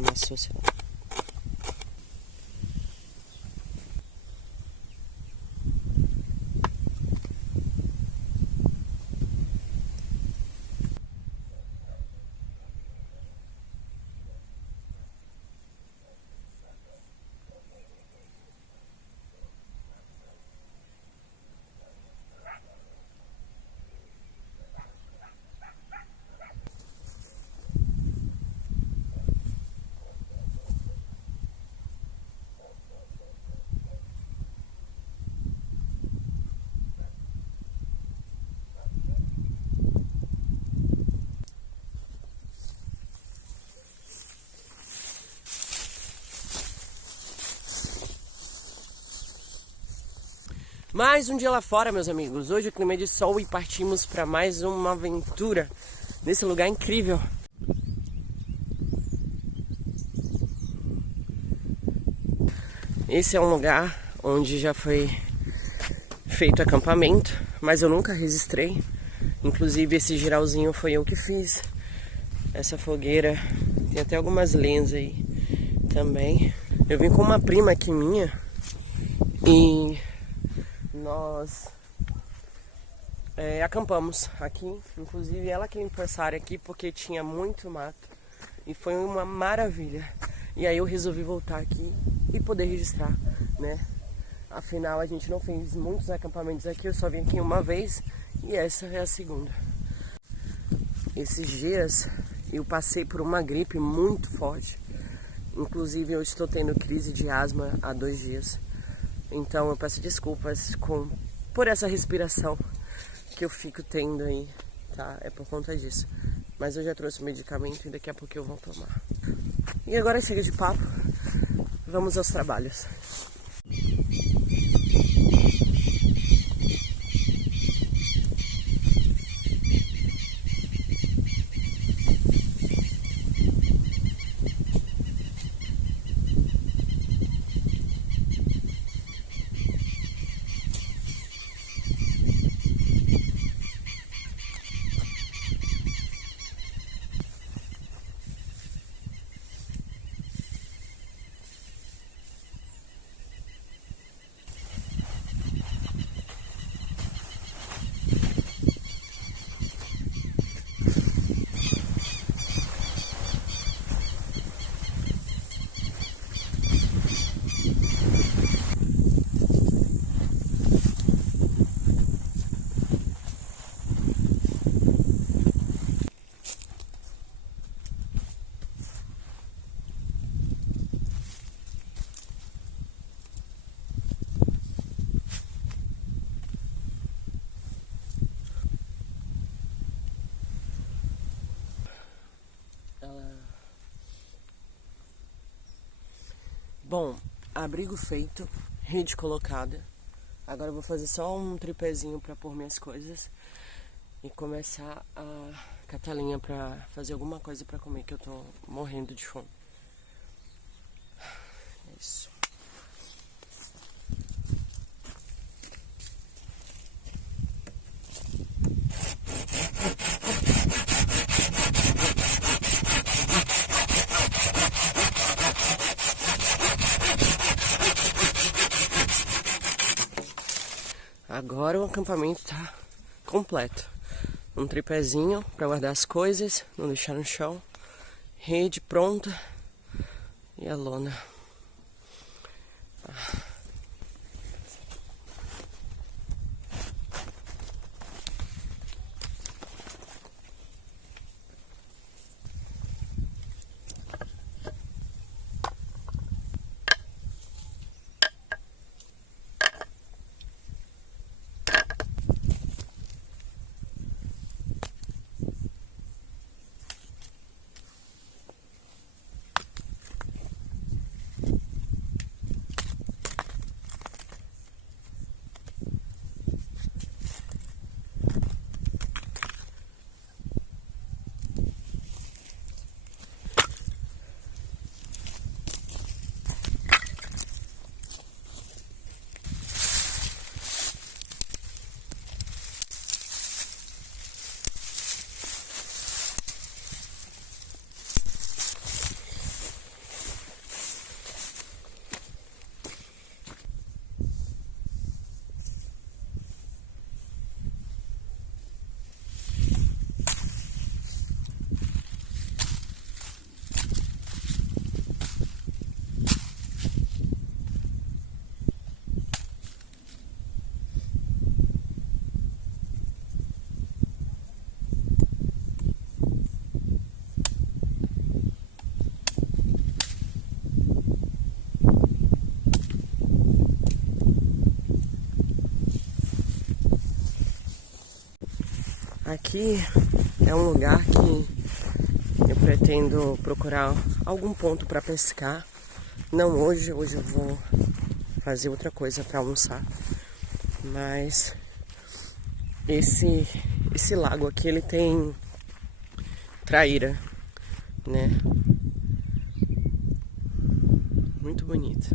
na sociedade. Mais um dia lá fora, meus amigos. Hoje o clima é de sol e partimos para mais uma aventura nesse lugar incrível. Esse é um lugar onde já foi feito acampamento, mas eu nunca registrei. Inclusive esse geralzinho foi eu que fiz. Essa fogueira tem até algumas lenhas aí também. Eu vim com uma prima aqui minha e nós acampamos aqui. Inclusive ela que limpou essa área aqui porque tinha muito mato e foi uma maravilha. E aí eu resolvi voltar aqui e poder registrar, né? Afinal a gente não fez muitos acampamentos aqui, eu só vim aqui uma vez e essa é a segunda. Esses dias eu passei por uma gripe muito forte. Inclusive eu estou tendo crise de asma há 2 dias. Então eu peço desculpas por essa respiração que eu fico tendo aí, tá? É por conta disso. Mas eu já trouxe o medicamento e daqui a pouco eu vou tomar. E agora chega de papo, vamos aos trabalhos. Bom, abrigo feito, rede colocada. Agora eu vou fazer só um tripézinho para pôr minhas coisas e começar a catar linha para fazer alguma coisa para comer, que eu tô morrendo de fome. É isso. Agora o acampamento tá completo. Um tripézinho para guardar as coisas, não deixar no chão. Rede pronta e a lona. aqui é um lugar que eu pretendo procurar algum ponto para pescar. Não hoje, hoje eu vou fazer outra coisa para almoçar. Mas esse lago aqui, ele tem traíra, né? Muito bonito.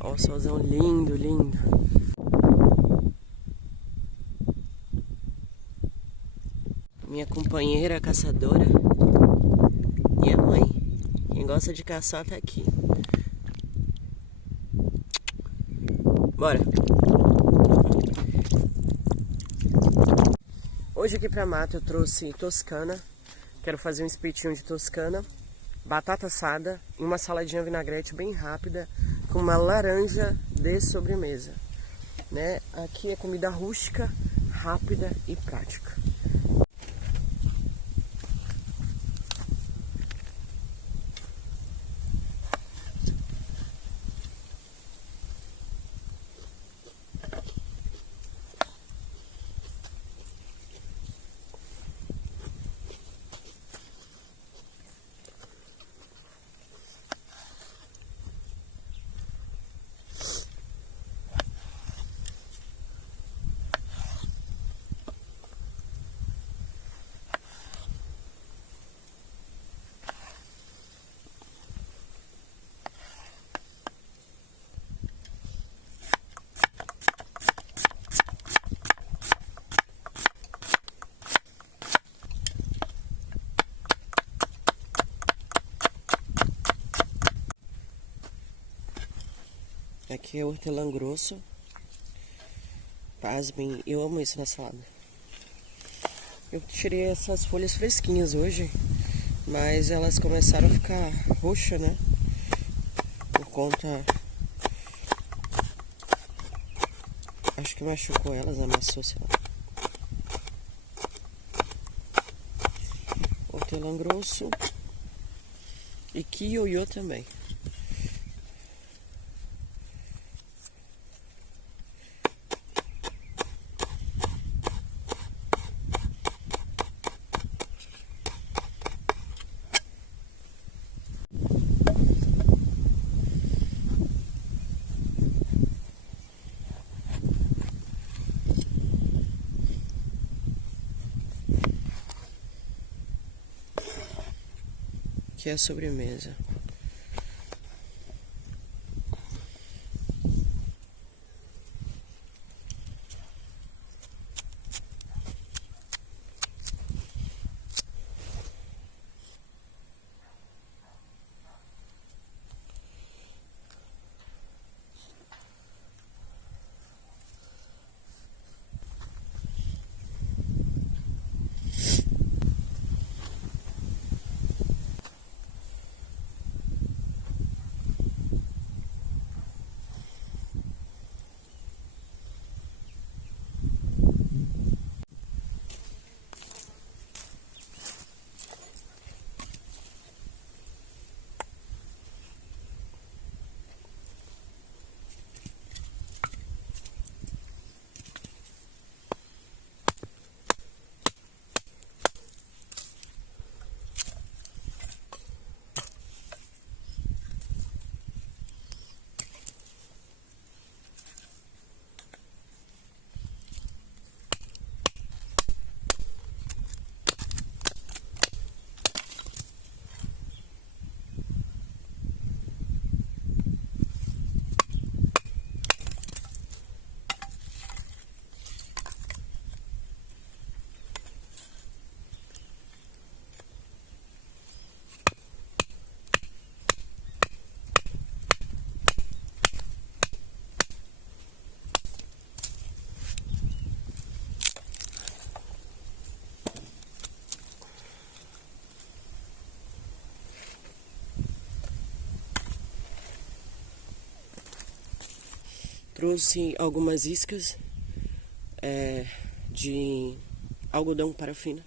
Olha o solzão lindo, lindo. Minha companheira caçadora e a mãe. Quem gosta de caçar tá aqui. Bora! Hoje aqui pra mata eu trouxe toscana. Quero fazer um espetinho de toscana, batata assada e uma saladinha vinagrete bem rápida com uma laranja de sobremesa, né? Aqui é comida rústica, rápida e prática. Aqui é hortelã grosso. Pasmem, eu amo isso na salada. Eu tirei essas folhas fresquinhas hoje, mas elas começaram a ficar roxas, né? Por conta... Acho que machucou elas, amassou, sei lá. Hortelã grosso. E quiioiô também. Que é a sobremesa. Trouxe algumas iscas de algodão parafina.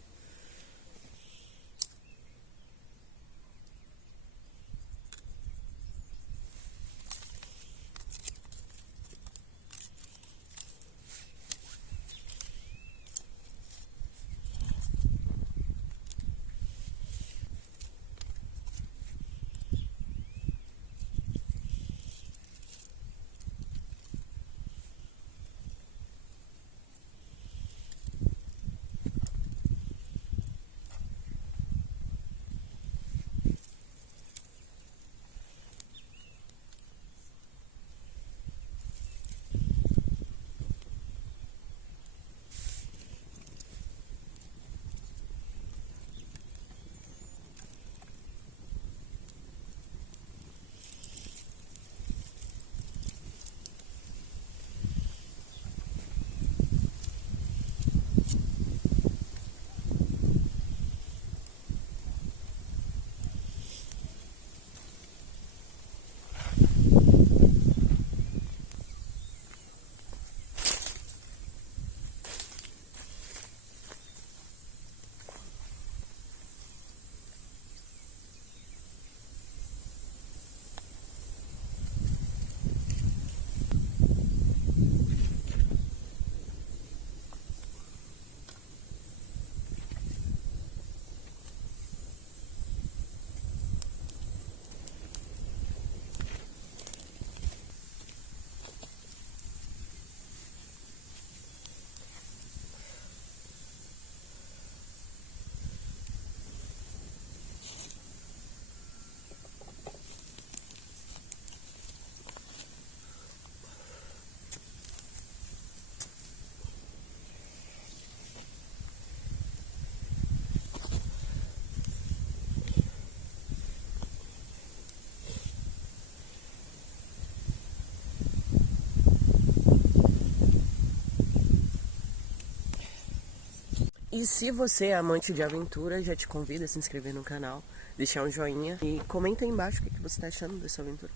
E se você é amante de aventura, já te convido a se inscrever no canal, deixar um joinha e comenta aí embaixo o que você está achando dessa aventura.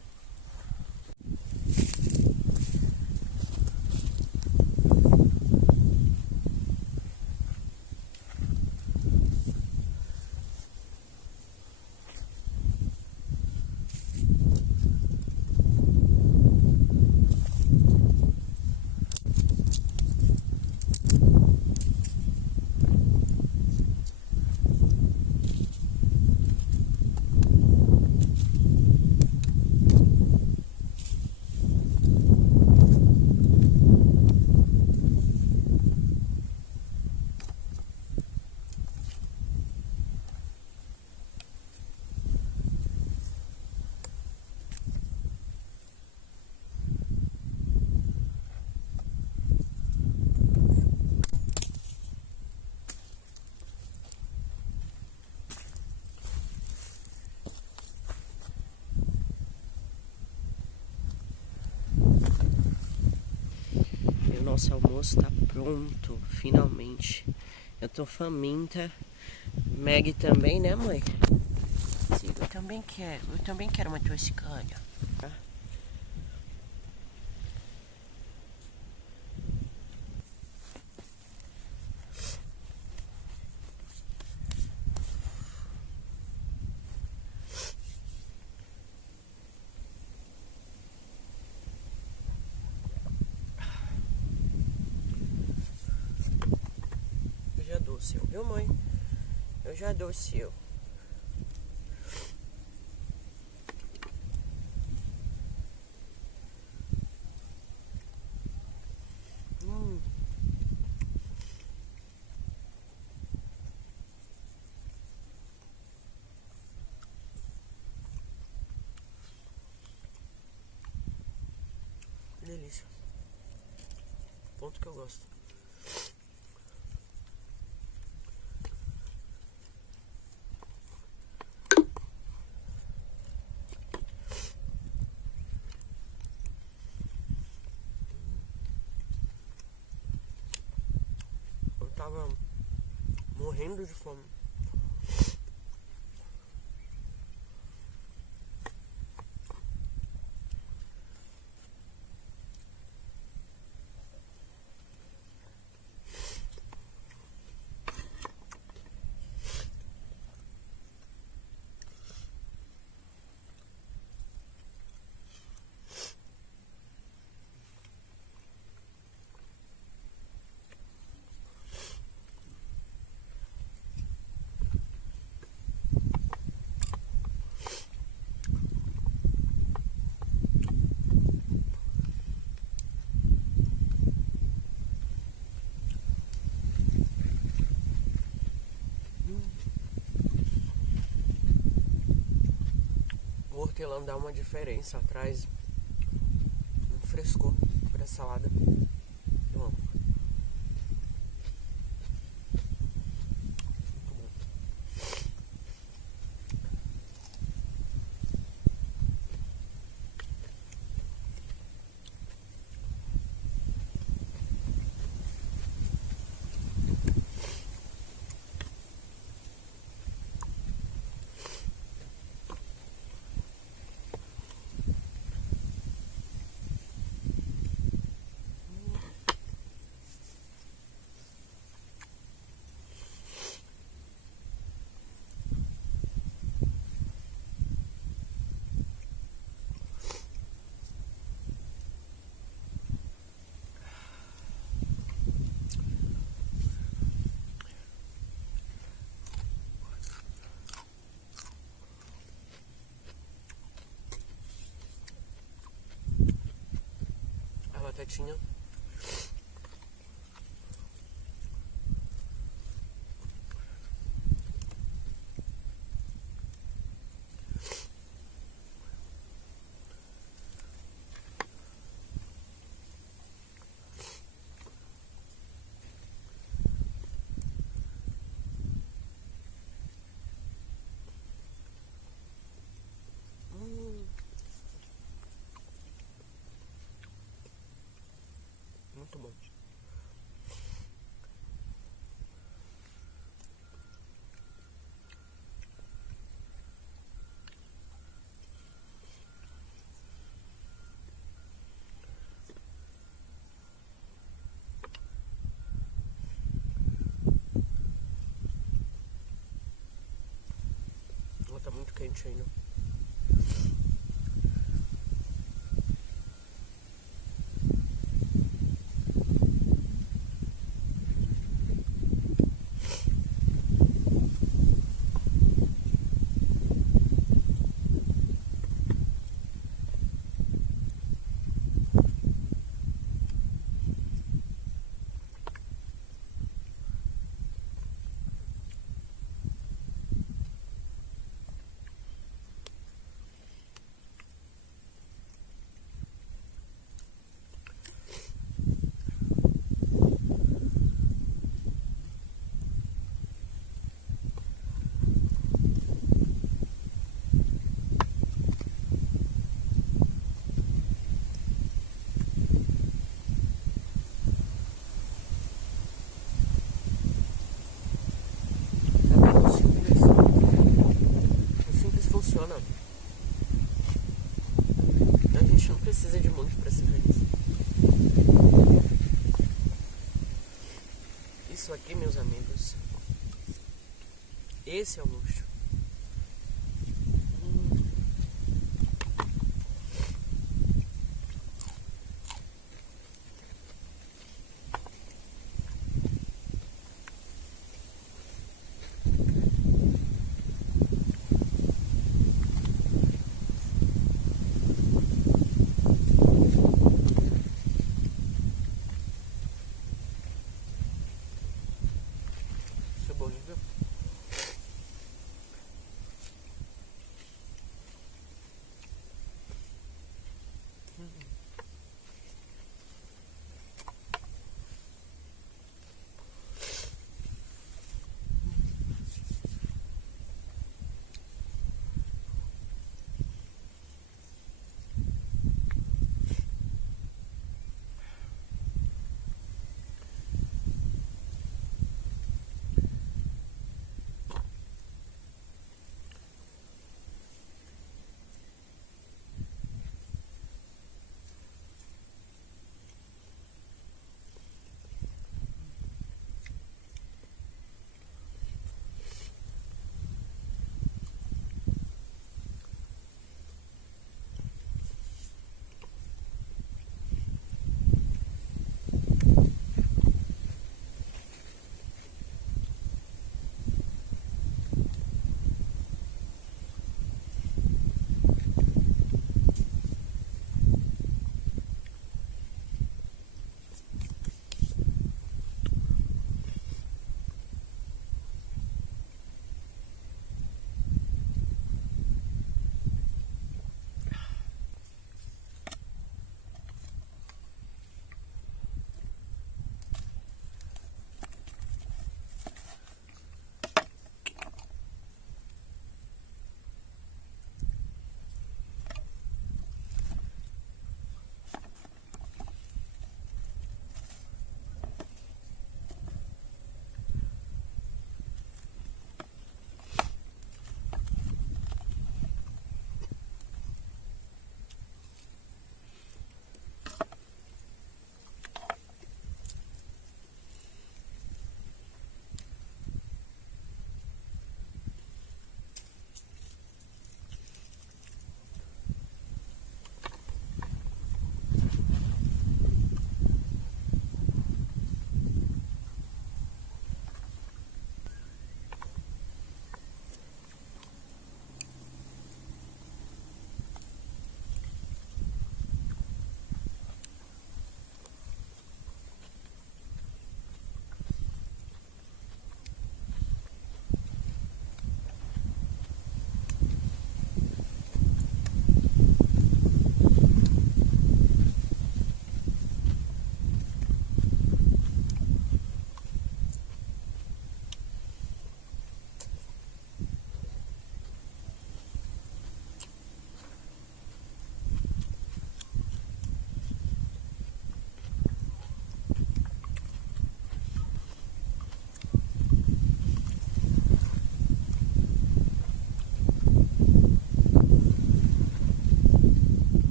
Nosso almoço tá pronto, finalmente. Eu tô faminta. Meg também, né, mãe? Sim, eu também quero uma toscana. Eu já dou o seu, viu, mãe? Eu já dou o seu. Que delícia. Ponto que eu gosto. Eu tava morrendo de fome. O hortelã dá uma diferença, traz um frescor pra salada. Eu amo. Muito bom. A batatinha. Muito bom. quente ainda. Funciona. A gente não precisa de muito para ser feliz. Isso aqui, meus amigos, esse é o luxo. Cebolinha.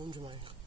Bom demais.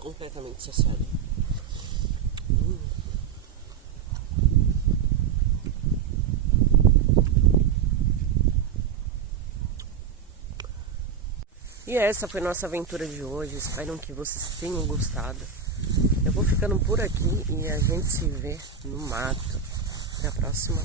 Completamente saciado. E essa foi nossa aventura de hoje. Espero que vocês tenham gostado. Eu vou ficando por aqui e a gente se vê no mato. Até a próxima.